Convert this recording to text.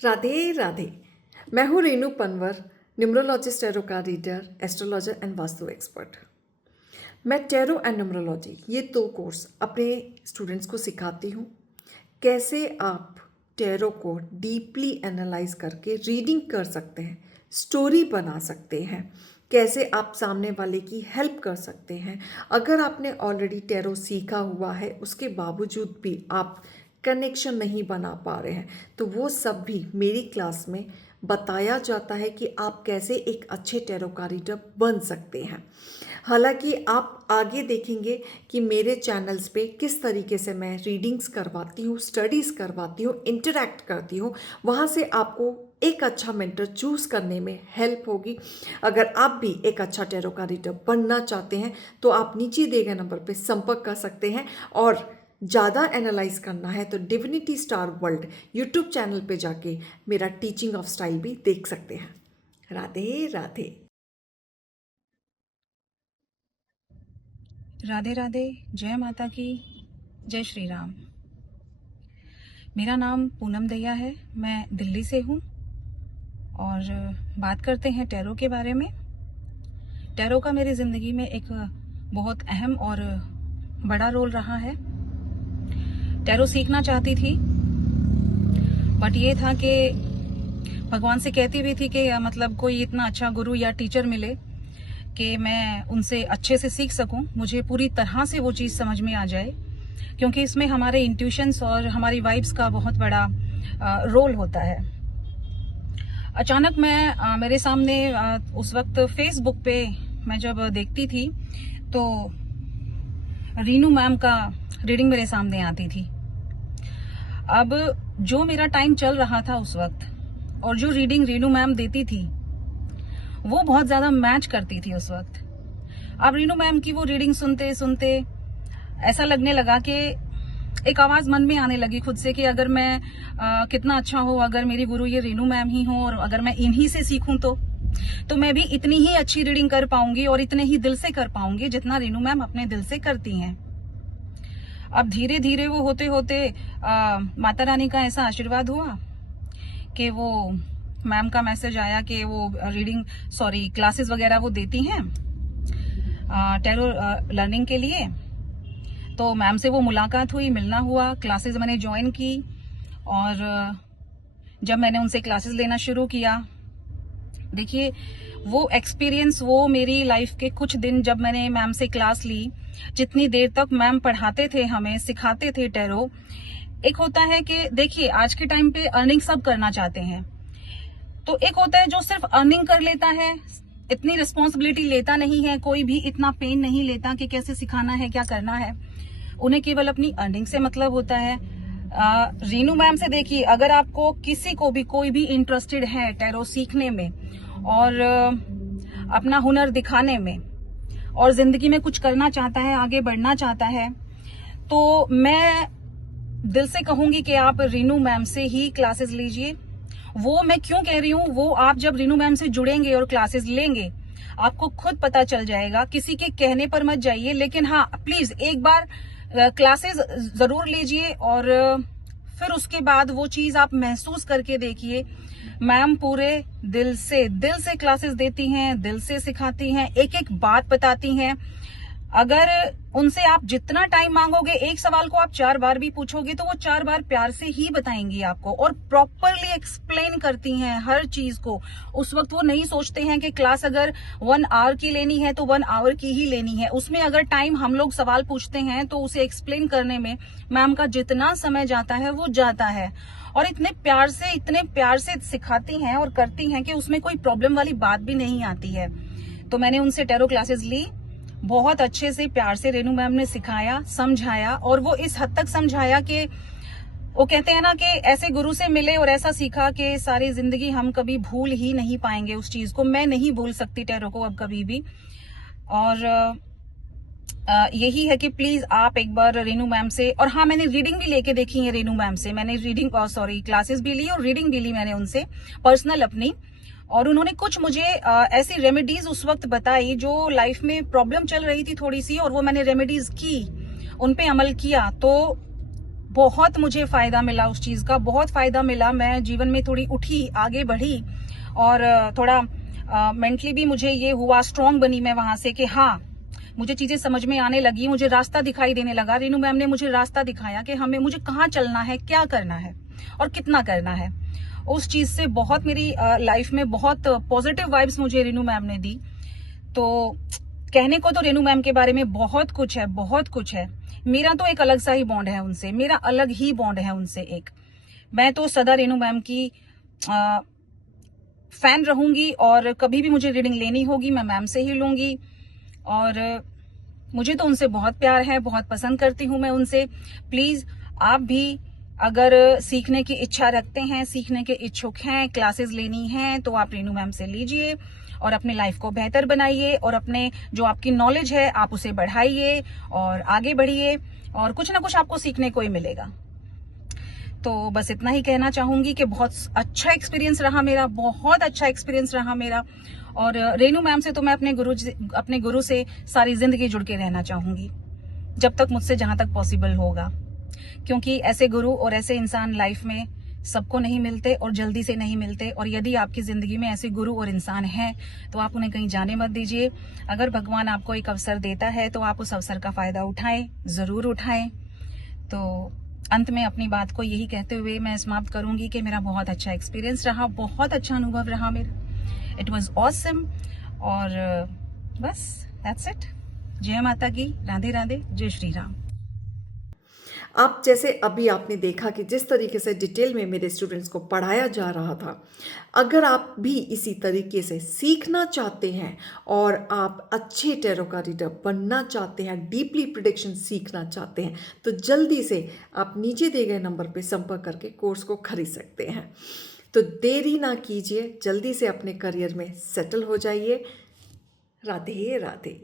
राधे राधे। मैं हूँ Renu Panwar, numerologist, tarot card reader, astrologer and vastu expert. मैं टैरो एंड न्यूमरोलॉजी ये दो कोर्स अपने स्टूडेंट्स को सिखाती हूँ। कैसे आप टैरो को डीपली एनालाइज करके रीडिंग कर सकते हैं, स्टोरी बना सकते हैं, कैसे आप सामने वाले की हेल्प कर सकते हैं। अगर आपने ऑलरेडी टैरो सीखा हुआ है, उसके बावजूद भी आप कनेक्शन नहीं बना पा रहे हैं, तो वो सब भी मेरी क्लास में बताया जाता है कि आप कैसे एक अच्छे टैरो का रीडर बन सकते हैं। हालांकि आप आगे देखेंगे कि मेरे चैनल्स पे किस तरीके से मैं रीडिंग्स करवाती हूँ, स्टडीज़ करवाती हूँ, इंटरैक्ट करती हूँ। वहाँ से आपको एक अच्छा मेंटर चूज़ करने में हेल्प होगी। अगर आप भी एक अच्छा टैरो का रीडर बनना चाहते हैं तो आप नीचे दिए गए नंबर पे संपर्क कर सकते हैं। और ज़्यादा एनालाइज करना है तो divinity star world YouTube channel पे जाके मेरा टीचिंग ऑफ स्टाइल भी देख सकते हैं। राधे राधे। राधे राधे। जय माता की, जय श्री राम। मेरा नाम पूनम दहिया है, मैं दिल्ली से हूँ और बात करते हैं टैरो के बारे में। टैरो का मेरी ज़िंदगी में एक बहुत अहम और बड़ा रोल रहा है। टैरो सीखना चाहती थी, बट ये था कि भगवान से कहती भी थी कि मतलब कोई इतना अच्छा गुरु या टीचर मिले कि मैं उनसे अच्छे से सीख सकूं, मुझे पूरी तरह से वो चीज़ समझ में आ जाए, क्योंकि इसमें हमारे इंट्यूशंस और हमारी वाइब्स का बहुत बड़ा रोल होता है। अचानक मैं मेरे सामने उस वक्त फेसबुक पे मैं जब देखती थी तो रीनू मैम का रीडिंग मेरे सामने आती थी। अब जो मेरा टाइम चल रहा था उस वक्त और जो रीडिंग रीनू मैम देती थी वो बहुत ज्यादा मैच करती थी उस वक्त। अब रीनू मैम की वो रीडिंग सुनते सुनते ऐसा लगने लगा कि एक आवाज मन में आने लगी खुद से कि अगर मैं कितना अच्छा हो, अगर मेरी गुरु ये रीनू मैम ही हो और अगर मैं इन्हीं से सीखूं तो मैं भी इतनी ही अच्छी रीडिंग कर पाऊंगी और इतने ही दिल से कर पाऊंगी जितना रीनू मैम अपने दिल से करती हैं। अब धीरे धीरे वो होते होते माता रानी का ऐसा आशीर्वाद हुआ कि वो मैम का मैसेज आया कि वो क्लासेस वगैरह वो देती हैं टैरो लर्निंग के लिए। तो मैम से वो मुलाकात हुई, मिलना हुआ, क्लासेस मैंने ज्वाइन की और जब मैंने उनसे क्लासेस लेना शुरू किया, देखिए वो एक्सपीरियंस, वो मेरी लाइफ के कुछ दिन जब मैंने मैम से क्लास ली, जितनी देर तक मैम पढ़ाते थे, हमें सिखाते थे टैरो। एक होता है कि देखिए आज के टाइम पे अर्निंग सब करना चाहते हैं, तो एक होता है जो सिर्फ अर्निंग कर लेता है, इतनी रिस्पॉन्सिबिलिटी लेता नहीं है, कोई भी इतना पेन नहीं लेता कि कैसे सिखाना है, क्या करना है, उन्हें केवल अपनी अर्निंग से मतलब होता है। रीनू मैम से देखिए, अगर आपको किसी को भी कोई भी इंटरेस्टेड है टैरो सीखने में और अपना हुनर दिखाने में और जिंदगी में कुछ करना चाहता है, आगे बढ़ना चाहता है, तो मैं दिल से कहूंगी कि आप रीनू मैम से ही क्लासेस लीजिए। वो मैं क्यों कह रही हूँ, वो आप जब रीनू मैम से जुड़ेंगे और क्लासेस लेंगे आपको खुद पता चल जाएगा। किसी के कहने पर मत जाइए, लेकिन हाँ प्लीज एक बार क्लासेस जरूर लीजिए और फिर उसके बाद वो चीज आप महसूस करके देखिए। मैम पूरे दिल से क्लासेस देती हैं, दिल से सिखाती हैं, एक एक बात बताती हैं। अगर उनसे आप जितना टाइम मांगोगे, एक सवाल को आप 4 बार भी पूछोगे तो वो 4 बार प्यार से ही बताएंगी आपको और प्रॉपरली एक्सप्लेन करती हैं हर चीज को। उस वक्त वो नहीं सोचते हैं कि क्लास अगर 1 आवर की लेनी है तो 1 आवर की ही लेनी है। उसमें अगर टाइम हम लोग सवाल पूछते हैं तो उसे एक्सप्लेन करने में मैम का जितना समय जाता है वो जाता है और इतने प्यार से सिखाती हैं और करती हैं कि उसमें कोई प्रॉब्लम वाली बात भी नहीं आती है। तो मैंने उनसे टैरो क्लासेस ली, बहुत अच्छे से प्यार से रेनू मैम ने सिखाया, समझाया और वो इस हद तक समझाया कि वो कहते हैं ना कि ऐसे गुरु से मिले और ऐसा सीखा कि सारी जिंदगी हम कभी भूल ही नहीं पाएंगे उस चीज को। मैं नहीं भूल सकती टैरो को अब कभी भी। और यही है कि प्लीज आप एक बार रेनू मैम से, और हाँ मैंने रीडिंग भी लेके देखी है रेनू मैम से, मैंने क्लासेस भी ली और रीडिंग भी ली मैंने उनसे पर्सनल अपनी। और उन्होंने कुछ मुझे ऐसी रेमेडीज उस वक्त बताई जो लाइफ में प्रॉब्लम चल रही थी थोड़ी सी, और वो मैंने रेमेडीज की, उन पे अमल किया तो बहुत मुझे फायदा मिला उस चीज का, बहुत फायदा मिला। मैं जीवन में थोड़ी उठी, आगे बढ़ी और थोड़ा मेंटली भी मुझे ये हुआ, स्ट्रांग बनी मैं वहां से कि हाँ, मुझे चीजें समझ में आने लगी, मुझे रास्ता दिखाई देने लगा। रेनू मैम ने मुझे रास्ता दिखाया कि मुझे कहाँ चलना है, क्या करना है और कितना करना है। उस चीज से बहुत मेरी लाइफ में बहुत पॉजिटिव वाइब्स मुझे रेनू मैम ने दी। तो कहने को तो रेनू मैम के बारे में बहुत कुछ है, बहुत कुछ है। मेरा तो एक अलग सा ही बॉन्ड है उनसे, मेरा अलग ही बॉन्ड है उनसे एक। मैं तो सदा रेनू मैम की फैन रहूंगी और कभी भी मुझे रीडिंग लेनी होगी मैं मैम से ही लूंगी। और मुझे तो उनसे बहुत प्यार है, बहुत पसंद करती हूँ मैं उनसे। प्लीज आप भी अगर सीखने की इच्छा रखते हैं, सीखने के इच्छुक हैं, क्लासेस लेनी हैं, तो आप रेनू मैम से लीजिए और अपनी लाइफ को बेहतर बनाइए और अपने जो आपकी नॉलेज है आप उसे बढ़ाइए और आगे बढ़िए और कुछ ना कुछ आपको सीखने को ही मिलेगा। तो बस इतना ही कहना चाहूंगी कि बहुत अच्छा एक्सपीरियंस रहा मेरा, बहुत अच्छा एक्सपीरियंस रहा मेरा। और रेनू मैम से तो मैं अपने गुरु से सारी जिंदगी जुड़ के रहना चाहूंगी, जब तक मुझसे, जहां तक पॉसिबल होगा। क्योंकि ऐसे गुरु और ऐसे इंसान लाइफ में सबको नहीं मिलते और जल्दी से नहीं मिलते। और यदि आपकी जिंदगी में ऐसे गुरु और इंसान हैं तो आप उन्हें कहीं जाने मत दीजिए। अगर भगवान आपको एक अवसर देता है तो आप उस अवसर का फायदा उठाएं, जरूर उठाएं। तो अंत में अपनी बात को यही कहते हुए मैं समाप्त करूंगी कि मेरा बहुत अच्छा एक्सपीरियंस रहा, बहुत अच्छा अनुभव रहा मेरा। It was awesome. और बस दैट्स इट। जय माता की, राधे राधे, जय श्री राम। आप जैसे अभी आपने देखा कि जिस तरीके से डिटेल में मेरे स्टूडेंट्स को पढ़ाया जा रहा था, अगर आप भी इसी तरीके से सीखना चाहते हैं और आप अच्छे टैरो का रीडर बनना चाहते हैं, डीपली प्रिडिक्शन सीखना चाहते हैं, तो जल्दी से आप नीचे दिए गए नंबर पर संपर्क करके कोर्स को खरीद सकते हैं। तो देरी ना कीजिए, जल्दी से अपने करियर में सेटल हो जाइए। राधे राधे।